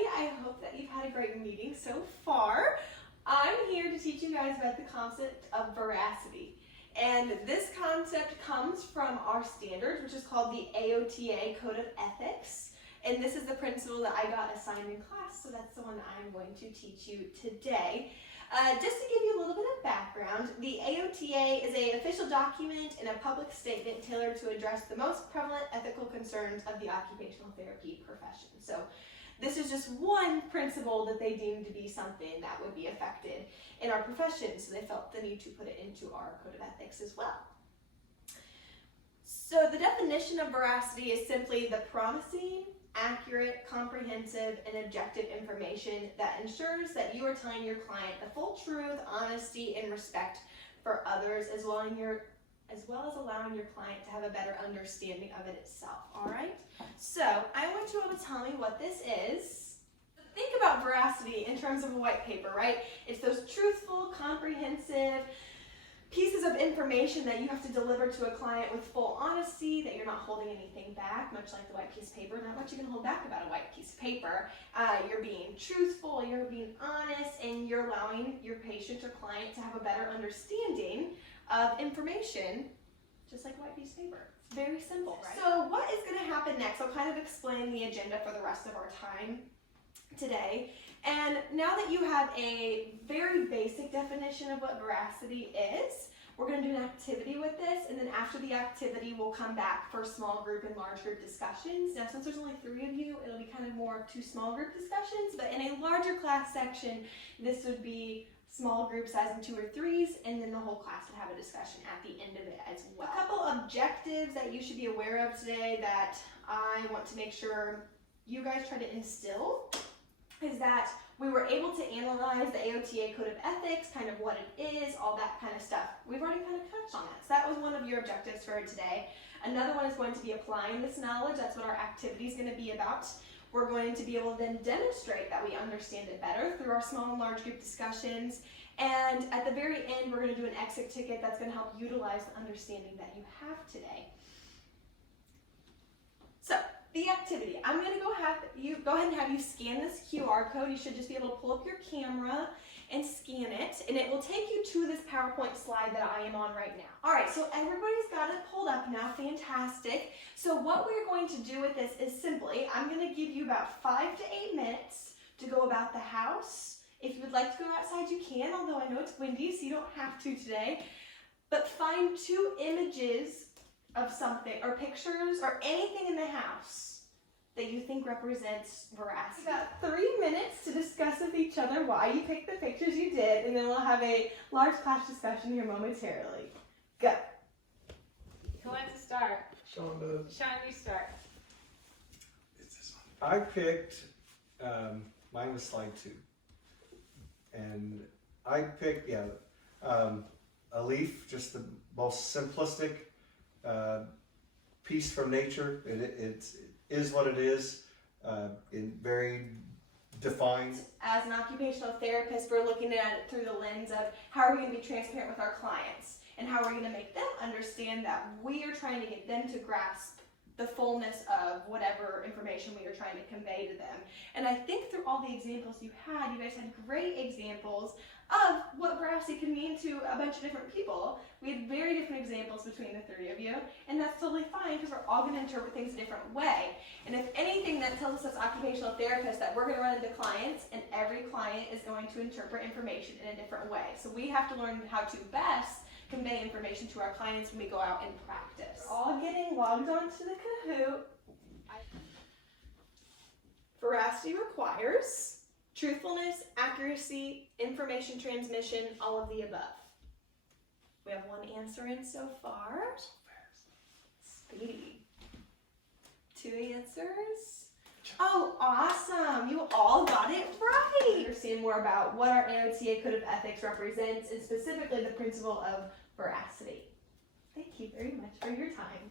everybody. I hope that you've had a great meeting so far. I'm here to teach you guys about the concept of veracity. And this concept comes from our standards, which is called the AOTA Code of Ethics. And this is the principle that I got assigned in class, so that's the one that I'm going to teach you today. Just to give you a little bit of background, the AOTA is an official document and a public statement tailored to address the most prevalent ethical concerns of the occupational therapy profession. So this is just one principle that they deemed to be something that would be affected in our profession, so they felt the need to put it into our code of ethics as well. So the definition of veracity is simply the promising, accurate, comprehensive, and objective information that ensures that you are telling your client the full truth, honesty, and respect for others, as well as allowing your client to have a better understanding of it itself. All right? So I want you all to tell me what this is. Think about veracity in terms of a white paper, right? It's those truthful, comprehensive pieces of information that you have to deliver to a client with full honesty, that you're not holding anything back, much like the white piece of paper. Not much you can hold back about a white piece of paper. You're being truthful, you're being honest, and you're allowing your patient or client to have a better understanding of information, just like a white piece of paper. It's very simple, right? So what is going to happen next? I'll kind of explain the agenda for the rest of our time today. And now that you have a very basic definition of what veracity is, we're going to do an activity with this, and then after the activity we'll come back for small group and large group discussions. Now since there's only 3 of you, it'll be kind of more of 2 small group discussions, but in a larger class section, this would be small group size in 2 or 3s, and then the whole class would have a discussion at the end of it as well. A couple objectives that you should be aware of today that I want to make sure you guys try to instill is that we were able to analyze the AOTA Code of Ethics, kind of what it is, all that kind of stuff. We've already kind of touched on that. So that was one of your objectives for today. Another one is going to be applying this knowledge. That's what our activity is going to be about. We're going to be able to then demonstrate that we understand it better through our small and large group discussions. And at the very end, we're going to do an exit ticket that's going to help utilize the understanding that you have today. So, the activity. I'm going to go ahead and have you scan this QR code. You should just be able to pull up your camera and scan it, and it will take you to this PowerPoint slide that I am on right now. All right, so everybody's got it pulled up now. Fantastic. So what we're going to do with this is simply, I'm going to give you about 5 to 8 minutes to go about the house. If you would like to go outside, you can, although I know it's windy, so you don't have to today. But find 2 images of something, or pictures, or anything in the house that you think represents veracity. You got 3 minutes to discuss with each other why you picked the pictures you did, and then we'll have a large class discussion here momentarily. Go. Who wants to start? Sean does. Sean, you start. I picked, mine was slide 2. And I picked, a leaf, just the most simplistic piece from nature. It is what it is, in very defined. As an occupational therapist, we're looking at it through the lens of how are we going to be transparent with our clients, and how are we going to make them understand that we are trying to get them to grasp the fullness of whatever information we are trying to convey to them. And I think through all the examples you guys had great examples of what veracity can mean to a bunch of different people. We had very different examples between the 3 of you, and that's totally fine because we're all going to interpret things a different way. And if anything, that tells us as occupational therapists that we're going to run into clients, and every client is going to interpret information in a different way. So we have to learn how to best convey information to our clients when we go out and practice. We're all getting logged onto the Kahoot. Veracity requires truthfulness, accuracy, information transmission, all of the above. We have 1 answer in so far. Speedy. 2 answers. Oh, awesome. You all got it right. Understand more about what our AOTA Code of Ethics represents, and specifically the principle of veracity. Thank you very much for your time.